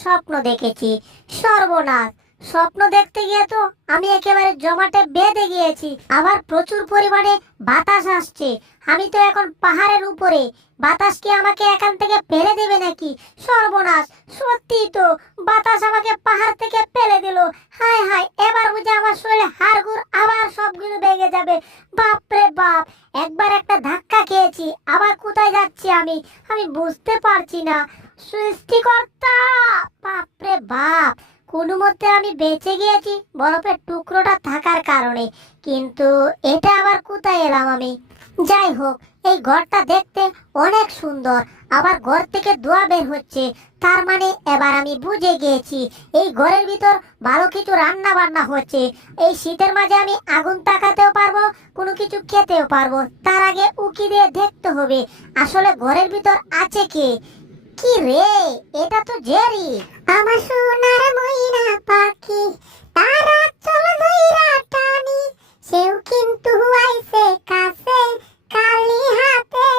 স্বপ্ন দেখেছি, সর্বনাশ। স্বপ্ন দেখতে গিয়ে তো আমি একেবারে জমাটে বেঁধে গিয়েছি, আবার প্রচুর পরিমাণে বাতাস আসছে। আমি তো এখন পাহাড়ের উপরে, বাতাস কি আমাকে এখান থেকে ফেলে দেবে নাকি? সর্বনাশ সত্যি তো, বাতাস আমাকে পাহাড় থেকে ফেলে দিল। হায় হায়, এবার বুঝে আমার শরীরে হাড়গুড় আবার সবগুলো ভেঙে যাবে। বাপ রে বাপ, একবার একটা ধাক্কা খেয়েছি আবার কোথায় যাচ্ছি আমি? আমি বুঝতে পারছি না। সৃষ্টিকর্তা! বাপরে বাপ! কোনো মধ্যে আমি বেঁচে গিয়েছি বরফের টুকরোটা থাকার কারণে। কিন্তু এটা আবার কোথায় এলাম আমি? যাই হোক, এই ঘরটা দেখতে অনেক সুন্দর। আবার ঘর থেকে ধোয়া বের হচ্ছে। তার মানে এবার আমি বুঝে গিয়েছি, এই ঘরের ভিতর ভালো কিছু রান্না বান্না হচ্ছে। এই শীতের মাঝে আমি আগুন তাকাতেও পারব, কোনো কিছু খেতেও পারব। তার আগে উকি দিয়ে দেখতে হবে, আসলে ঘরের ভিতর আছে কে? কি রে? এটা তো জেরি। আমার সোনার ময়না পাখি, তারা চল ধইরা টানি। সেও কিন্তু আইছে কাছে, কালি হাতে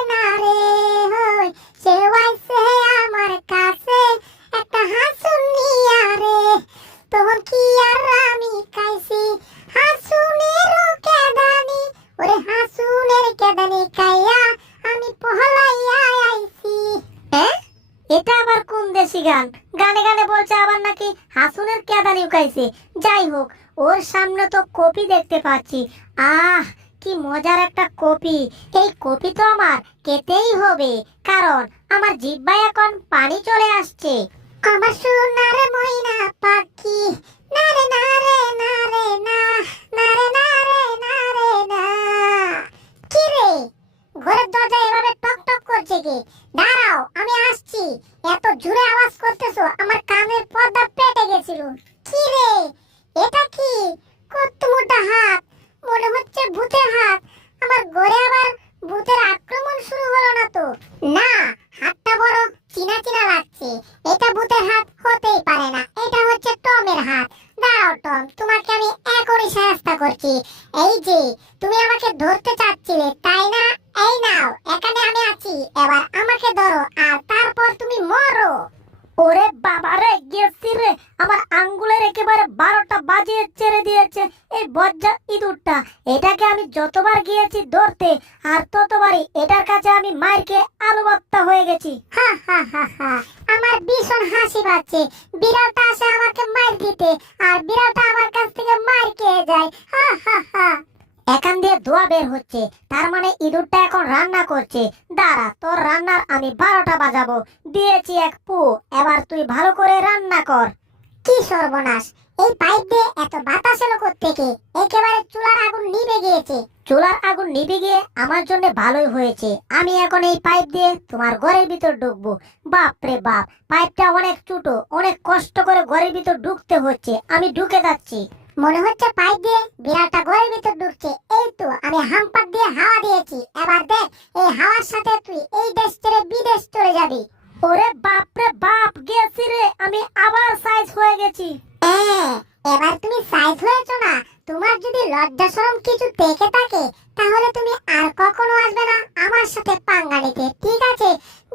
যাই হোক, ওর সামনে তো কপি দেখতে পাচ্ছি। আহ, কি মজার একটা কপি। এই কপি তো আমার খেতেই হবে, কারণ আমার জিব্বায় এখন পানি চলে আসছে। আমার সোনার ময়না পাখি নারে নারে নারে না নারে নারে নারে না। কি রে? ঘরের দরজা এভাবে টক টক করছে কি? দাঁড়াও, আমি আসছি। এত জোরে আওয়াজ করতেছো, আমার কানের পর্দা পেটে গেছিল। কি রে? এটা কি? কত মোটা হাত? মনে হচ্ছে ভূতের হাত। আমার ঘরে আবার ভূতের আক্রমণ শুরু হলো না তো? না, হাতটা বড় চিনা চিনা লাগছে। এটা ভূতের হাত হতেই পারে না। এটা হচ্ছে টমের হাত। দাঁড়াও, টম, তোমাকে আমি এখনই সাহায্য করছি। এই যে, তুমি আমাকে ধরতে চাচ্ছিলে, তাই না? এই নাও, এখানে আমি আছি। এবার আমাকে ধরো, আর তারপর তুমি মরো। ওরে বাবা রে গেছি রে। আমার আঙ্গুলের একেবারে বারোটা বাজিয়ে ছেড়ে দিয়েছে। এই বজ্জা ইঁদুরটা, এটাকে আমি যতবার গিয়েছি ধরতে, আর ততবারই এটার কাছে আমি মারকে আলু ভর্তা হয়ে গেছি। হা হা হা হা। আমার ভীষণ হাসি পাচ্ছে। বিড়ালটা আসে আমাকে মার দিতে, আর বিড়ালটা আমার কাছ থেকে মার খেয়ে যায়। হা হা হা। এখান দিয়ে ধোয়া বের হচ্ছে। তার মানে ইঁদুরটা এখন রান্না করছে। দাঁড়া, তোর রান্নার আমি বারোটা বাজাবো। দিয়েছি এক পু, এবার তুই ভালো করে রান্না কর। কি সর্বনাশ! এই পাইপ দিয়ে এত বাতাস এলো থেকে একেবারে চুলার আগুন নিভে গিয়েছে। চুলার আগুন নিভে গিয়ে আমার জন্য ভালোই হয়েছে। আমি এখন এই পাইপ দিয়ে তোমার ঘরের ভিতর ঢুকবো। বাপ রে বাপ, পাইপটা অনেক ছোট, অনেক কষ্ট করে ঘরের ভিতর ঢুকতে হচ্ছে। আমি ঢুকে যাচ্ছি। মনে হচ্ছে পাইপ দিয়ে বিড়ালটা ঘরের ভিতর ঢুকছে। এই তো আমি হাম্পার দিয়ে হাওয়া দিয়েছি। এবার দেখ এই হাওয়ার সাথে তুই এই দেশ ছেড়ে বিদেশ চলে যাবি। ওরে বাপ রে বাপ গেছি রে আমি আবার সাইজ হয়ে গেছি। এবার তুমি সাইজ হয়েছো না। তোমার যদি লজ্জা শরম কিছু থেকে থাকে তাহলে তুমি আর কখনো আসবে না আমার সাথে পাঙ্গা নিতে ঠিক আছে?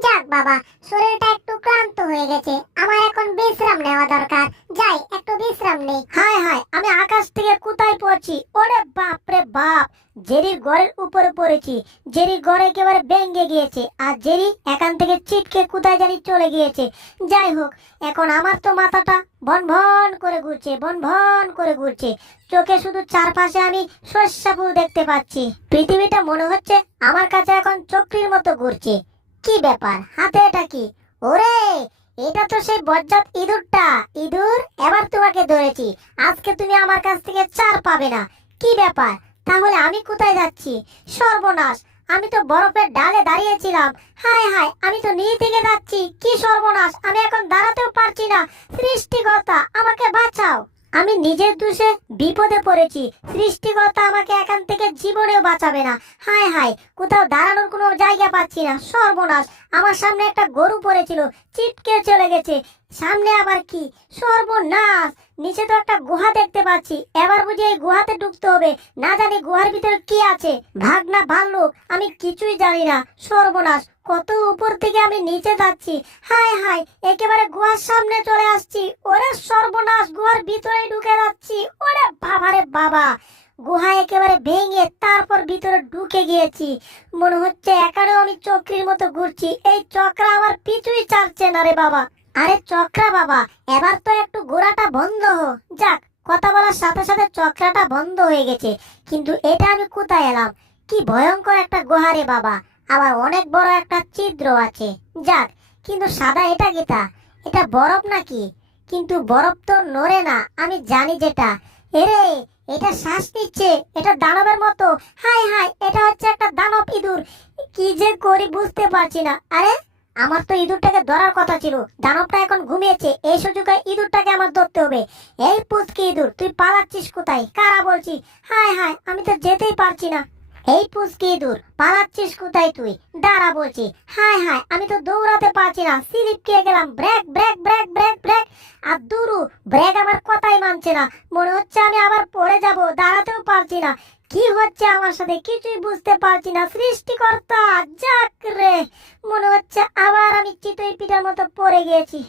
যাক বাবা, শরীরটা একটু ক্লান্ত হয়ে গেছে। আমার এখন বিশ্রাম নেওয়া দরকার। যাই, একটু বিশ্রাম নেই। হায় হায়, আমি আকাশ থেকে কোথায় পড়ছি? ওরে বাপ রে বাপ জেরির ঘরের উপরে পড়েছি। জেরি ঘর একেবারে ভেঙে গিয়েছে আর জেরি এখান থেকে চিটকে কোথায় জানি চলে গিয়েছে। যাই হোক, এখন আমার তো মাথাটা ভন ভন করে ঘুরছে, ভন ভন করে ঘুরছে। চোখে শুধু চারপাশে আমি শস্যা ফুল দেখতে পাচ্ছি। পৃথিবীটা মনে হচ্ছে আমার কাছে এখন চক্রির মতো ঘুরছে। কি ব্যাপার? হাতে এটা কি? ওরে, এটা তো সেই বজ্জাত ইঁদুরটা। ইঁদুর, এবার তোমাকে ধরেছি। আজকে তুমি আমার কাছ থেকে চার পাবে না। কি ব্যাপার? তাহলে আমি কোথায় যাচ্ছি? সর্বনাশ! আমি তো বরফের ডালে দাঁড়িয়েছিলাম। হায় হায়, আমি তো নিচ থেকে যাচ্ছি। কি সর্বনাশ! আমি এখন দাঁড়াতেও পারছি না। সৃষ্টিকর্তা, আমাকে বাঁচাও! আমি নিজের দোষে বিপদে পড়েছি। সৃষ্টিকর্তা আমাকে এখান থেকে জীবনেও বাঁচাবে না। হায় হায়, কোথাও দাঁড়ানোর কোনো জায়গা পাচ্ছি না। সর্বনাশ, আমার সামনে একটা গরু পড়েছিল। চিটকে চলে গেছে। সামনে আবার কি? সর্বনাশ! নিচে তো একটা গুহা দেখতে পাচ্ছি। এবার বুঝি এই গুহাতে ঢুকতে হবে। না জানি গুহার ভিতরে কি আছে। ভাগ না ভাল্লুক, আমি কিছুই জানি না। সর্বনাশ! কত উপর থেকে আমি নিচে যাচ্ছি। হায় হায়! একেবারে গুহার সামনে চলে আসছি। ওরে সর্বনাশ! গুহার ভিতরে ঢুকে যাচ্ছি। ওরে বাবারে বাবা! গুহা একেবারে ভেঙে তারপর ভিতরে ঢুকে গিয়েছি। মনে হচ্ছে একারেও আমি চক্রির মতো ঘুরছি। এই চক্রা আমার পিছুই চাচ্ছে না রে বাবা। আরে চক্রা বাবা, এবার তো একটু ঘোরাটা বন্ধ হো যাক, কথা বলার সাথে সাথে চক্রাটা বন্ধ হয়ে গেছে। কিন্তু এটা আমি কোথায় এলাম? কি ভয়ঙ্কর একটা গুহা রে বাবা। আবার অনেক বড় একটা ছিদ্র আছে। যাক, কিন্তু সাদা এটা গীতা? এটা বরফ নাকি? কিন্তু বরফ তো নড়ে না, আমি জানি যেটা। এরে, এটা শ্বাস নিচ্ছে, এটা দানবের মতো। হাই হাই এটা হচ্ছে একটা দানব ইঁদুর। কি যে করি বুঝতে পারছি না। আরে আমার তো ইঁদুরটাকে ধরার কথা ছিল। দানবটা এখন ঘুমিয়েছে। এই সুযোগে ইঁদুরটাকে আমার ধরতে হবে। এই পুচকি ইঁদুর, তুই পালাচ্ছিস কোথায়? কারা বলছি? হাই হাই আমি তো যেতেই পারছি না। এই পুচকি ইঁদুর, পালাচ্ছিস কোথায় তুই? দাঁড়া বলছি। হাই হাই আমি তো দৌড়াতে পারছি না। স্লিপ খেয়ে গেলাম। Brake brake brake brake brake. আর দুরু, ব্রেক আমার কথাই মানছে না। মনে হচ্ছে আমি আবার পড়ে যাব, দাঁড়াতেও পারছি না। কি হচ্ছে আমার সাথে? কিছুই বুঝতে পারছি না। সৃষ্টিকর্তা, যাক রে। মনে হচ্ছে আবার আমি চিতই পিঠার মতো পড়ে গিয়েছি।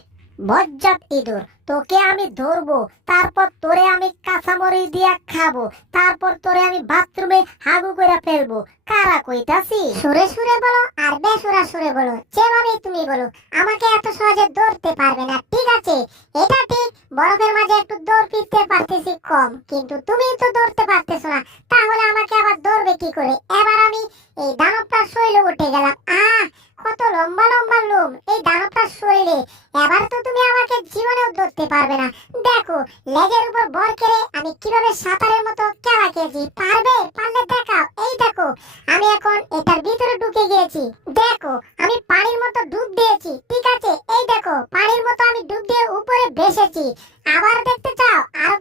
বজ্জাত ইঁদুর, তোকে আমি ধরবো, তারপর তোরে আমি কাঁচামরিচ দিয়া খাব, তারপর তোরে আমি বাথরুমে হাগু করে ফেলব। কারা কইতাছি? সুরে সুরে বলো আর বেসুরা সুরে বলো, যেভাবেই তুমি বলো আমাকে এত সহজে ধরতে পারবে না, ঠিক আছে? এটা ঠিক, বরফের মাঝে একটু দৌড় ফিরতে পারতেছি কম, কিন্তু তুমি তো ধরতে পারতেছো না, তাহলে আমাকে আবার ধরবে কি করে? এবার আমি এই দানবটার শরীরে উঠে গেলাম কত লম্বা লম্বা লোম। এই দানবটার শরীরে এবার তো তুমি আমাকে জীবনেও ধরতে পারবে না। দেখো, লেজের উপর বর কেড়ে আমি কীভাবে সাঁতারের মতো খেলা খেয়েছি পারবে? পারলে দেখাও। এই দেখো, আমি এখন এটার ভিতরে ঢুকে গিয়েছি। দেখো, আমি পানির মতো ডুব দিয়েছি, ঠিক আছে? এই দেখো, পানির মতো আমি ডুব দিয়ে উপরে ভেসেছি। আবার দেখতে চাও, আরও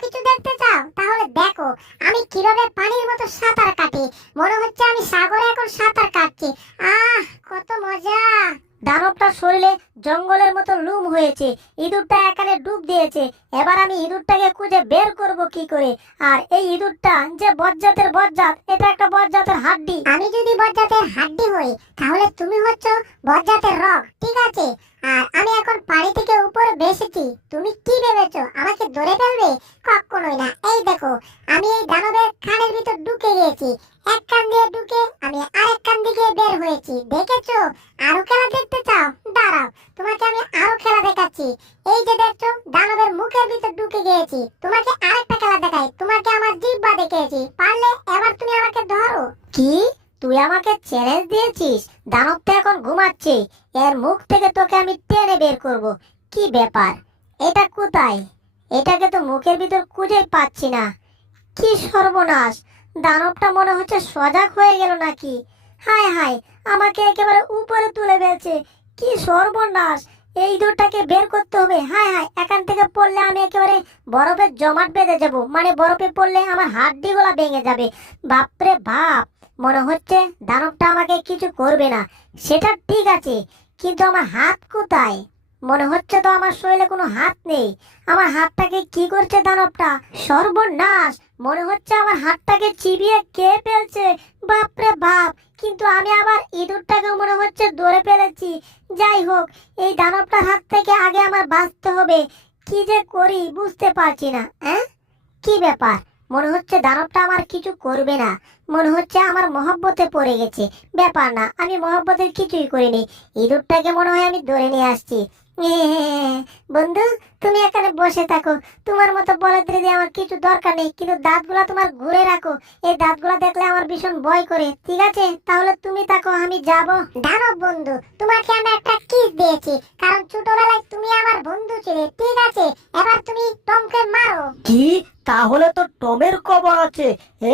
কীভাবে পানির মতো সাঁতার কাটি? মনে হচ্ছে আমি সাগরে এখন সাঁতার কাটছি। আহ, কত মজা! দানবটার শরীরে জঙ্গলের মতো লুম হয়েছে। ইঁদুরটা এখানে ডুব দিয়েছে। এবার আমি ইঁদুরটাকে খুঁজে বের করব কি করে? আর এই ইঁদুরটা যে বজ্জাতের বজ্জাত, এটা একটা বজ্জাতের হাড্ডি। আমি যদি বজ্জাতের হাড্ডি হই, তাহলে তুমি হচ্ছ বজ্জাতের রক ঠিক আছে? আমি এখন পানি থেকে উপরে বেসেছি। তুমি কি ভেবেছো? আমাকে ধরে ফেলবে? কখনোই না। এই দেখো, আমি এই দানবের কানের ভিতর ঢুকে গিয়েছি। এক কান দিয়ে ঢুকে আমি আরেক কান দিকে বের হয়েছি। দেখেছ? আরও খেলা দেখতে চাও? দাঁড়াও, তোমাকে আমি আরও খেলা দেখাচ্ছি। এই যে দেখছ, দানবের মুখের ভিতর ঢুকে গিয়েছি। তোমাকে আরেকটা খেলা দেখাই। তোমাকে আমার জিব্বা দেখিয়েছি। পারলে এবার তুমি আমাকে ধরো। কি? তুই আমাকে চ্যালেঞ্জ দিয়েছিস, দানবটা এখন ঘুমাচ্ছে এর মুখ থেকে তোকে আমি টেনে বের করব। কি ব্যাপার? এটা কোথায়? এটাকে তো মুখের ভিতর খুঁজেই পাচ্ছি না। কি সর্বনাশ! দানবটা মনে হচ্ছে সজাগ হয়ে গেল নাকি? হায় হায়, আমাকে একেবারে উপরে তুলে ফেলছে। কি সর্বনাশ! এই দুটাকে বের করতে হবে। হায় হায়, এখান থেকে পড়লে আমি একেবারে বরফের জমাট বেঁধে যাব। মানে বরফে পড়লে আমার হাড্ডিগুলা ভেঙে যাবে। বাপরে বাপ! মনে হচ্ছে দানবটা আমাকে কিছু করবে না। সেটা ঠিক আছে, কিন্তু আমার হাত কোথায়? মনে হচ্ছে তো আমার শরীরে কোনো হাত নেই। আমার হাতটাকে কি করছে দানবটা? সর্বনাশ! মনে হচ্ছে আমার হাতটাকে চিবিয়ে কে ফেলছে? বাপরে বাপ! কিন্তু আমি আবার ইঁদুরটাকেও মনে হচ্ছে ধরে ফেলেছি। যাই হোক, এই দানবটার হাত থেকে আগে আমার বাঁচতে হবে। কি যে করি বুঝতে পারছি না হ্যাঁ কি ব্যাপার? মনে হচ্ছে দানবটা আমার কিছু করবে না। মনে হচ্ছে আমার মহব্বতে পড়ে গেছে। ব্যাপার না, আমি মহব্বতের কিছুই করিনি। ইঁদুরটাকে মনে হয় আমি ধরে নিয়ে আসছি। বন্ধু, তুমি এখানে বসে থাকো। তোমার মতো বলে দিয়ে আমার কিছু দরকার নেই, কিন্তু দাঁতগুলা তোমার ঘুরে রাখো। এই দাঁতগুলা দেখলে আমার ভীষণ ভয় করে, ঠিক আছে? তাহলে তুমি থাকো, আমি যাব। দানব বন্ধু, তোমাকে আমি একটা কিস দিয়েছি, কারণ ছোটবেলায় তুমি আমার বন্ধু ছিলে, ঠিক আছে? এবার তুমি টমকে মারো। কি? তাহলে তো টমের কবর আছে।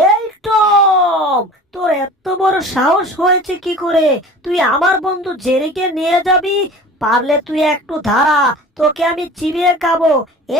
এই টম, তোর এত বড় সাহস হয়েছে কি করে? তুই আমার বন্ধু জেরিকে নিয়ে যাবি পারলে তুই একটু ধারা তোকে আমি চিবিয়ে খাব।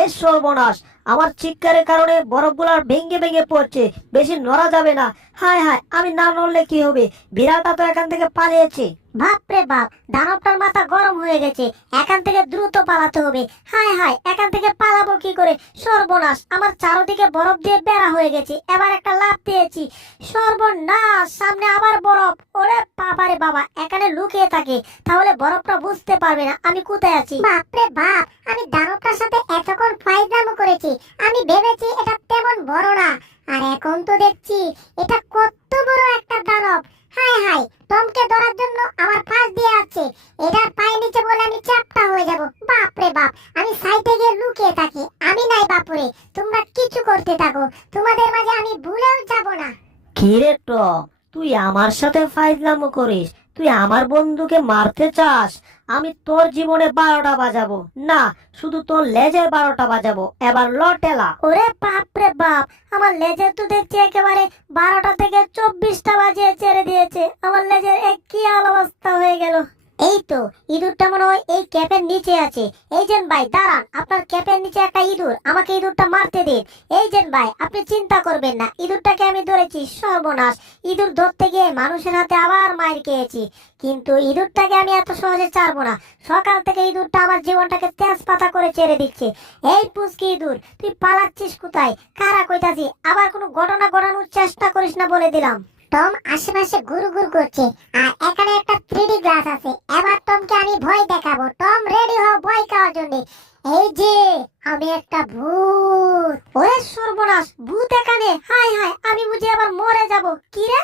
এ সর্বনাশ, আমার চিৎকারের কারণে বরফগুলার ভেঙে ভেঙে পড়ছে, বেশি নড়া যাবে না। হায় হায়, আমি না নড়লে কি হবে? বিড়ালটা তো এখান থেকে পালিয়েছে। বাপরে বাপ, দানবটার মাথা গরম হয়ে গেছে। এখান থেকে দ্রুত পালাতে হবে। হায় হায়, এখান থেকে পালাবো কি করে? সর্বনাশ, আমার চারদিকে বরফ দিয়ে বেড়া হয়ে গেছে। এবার একটা লাভ দিয়েছি। সর্বনাশ, সামনে আবার বরফ। ওরে বাবারে বাবা, এখানে লুকিয়ে থাকে। তাহলে বরফটা বুঝতে পারবে না, আমি কোথায় আছি? বাপরে বাপ, আমি দানবটার সাথে এতক্ষণ ফাইজলামো করেছি। আমি ভেবেছি এটা তেমন বড় না। আর এখন তো দেখছি, এটা কত বড় একটা দানব হাই হাই টমকে ধরার জন্য আমার পাশ দিয়ে আছে এটার পায়ে নিচে বলে আমি চাপটা হয়ে যাব বাপরে বাপ আমি সাইডে গিয়ে লুকিয়ে থাকি আমি নাই বাপুরে তোমরা কিছু করতে থাকো তোমাদের মাঝে আমি ভুলেও যাব না কি রে টম তুই আমার সাথে ফাইজলামো করিস। তুই আমার বন্ধুকে মারতে চাস, আমি তোর জীবনে বারোটা বাজাবো। না, শুধু তোর লেজের বারোটা বাজাবো। এবার লটেলা ওরে বাপ রে বাপ, আমার লেজের তো দেখছি একেবারে বারোটা থেকে চব্বিশটা বাজিয়ে ছেড়ে দিয়েছে। আমার লেজের এক কি অবস্থা হয়ে গেল। এই তো ইঁদুরটা মনে হয় এই ক্যাপের নিচে আছে। এই এইজেন ভাই, দাঁড়ান, আপনার ক্যাপের নিচে একটা ইঁদুর, আমাকে ইঁদুরটা মারতে দিন। এই এইজেন ভাই, আপনি চিন্তা করবেন না, ইঁদুরটাকে আমি ধরেছি, সর্বনাশ। ইঁদুর ধরতে গিয়ে মানুষের হাতে আবার মার খেয়েছি। কিন্তু ইঁদুরটাকে আমি এত সহজে ছাড়বো না। সকাল থেকে ইঁদুরটা আমার জীবনটাকে তেজপাতা করে ছেড়ে দিচ্ছে। এই পুচকি ইঁদুর, তুই পালাচ্ছিস কোথায়? কারা কইতাছি? আবার কোনো ঘটনা ঘটানোর চেষ্টা করিস না বলে দিলাম। টম আশেপাশে ঘুরু গুরু করছে, আর এখানে একটা থ্রিডি গ্লাস আছে। এবার টমকে আমি ভয় দেখাবো। টম রেডি হও ভয় খাওয়ার জন্য। এই যে, আমি একটা ভূত। ওরে সর্বনাশ, ভূত এখানে? হাই হাই আমি বুঝি আবার মরে যাব। কি রে?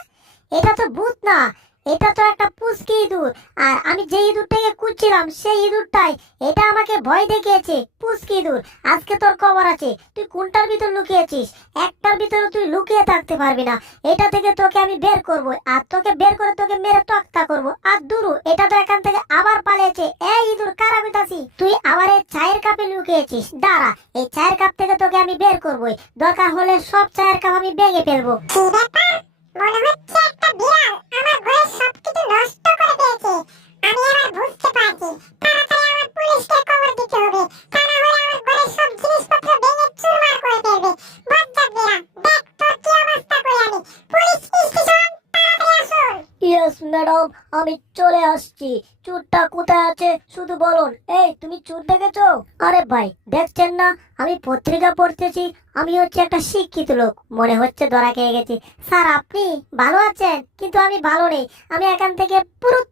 এটা তো ভূত না। এটা তো একটা পুচকি ইঁদুর। আর আমি যে ইঁদুরটাকে কুচ্ছিলাম সেই ইঁদুরটাই এটা আমাকে ভয় দেখিয়েছে, পুচকি ইঁদুর। আজকে তোর খবর আছে, তুই কোনটার ভিতর লুকিয়েছিস? একটার ভিতরে তুই লুকিয়ে থাকতে পারবি না। এটা থেকে তোকে আমি বের করব, আর তোকে বের করে তোকে মেরে তক্তা করব। আর দুরু, এটা তো এখান থেকে আবার পালিয়েছে। এই ইঁদুর কারা বিতাসি তুই আবার এই চায়ের কাপে লুকিয়েছিস। দাঁড়া, এই চায়ের কাপ থেকে তোকে আমি বের করবই। দরকার হলে সব চায়ের কাপ আমি ভেঙে ফেলব। মনে হচ্ছে একটা বিড়াল। আমার ঘরের সবকিছু নষ্ট করে দিয়েছে। আমি এবার বুঝতে পারছি। তাড়াতাড়ি আমার পুলিশকে খবর দিতে হবে। তা না হলে আমার ঘরের সব জিনিসপত্র ভেঙে চুরমার করে ফেলবে। বজ্জাত ম্যাডাম আমি চলে আসছি। চুরটা কোথায় আছে শুধু বলুন। এই, তুমি চুর দেখেছ? আরে ভাই, দেখছেন না? আমি পত্রিকা পড়তেছি, আমি হচ্ছে একটা শিক্ষিত লোক। মনে হচ্ছে ধরা খেয়ে গেছি। স্যার, আপনি ভালো আছেন? কিন্তু আমি ভালো নেই। আমি এখান থেকে পুরুত।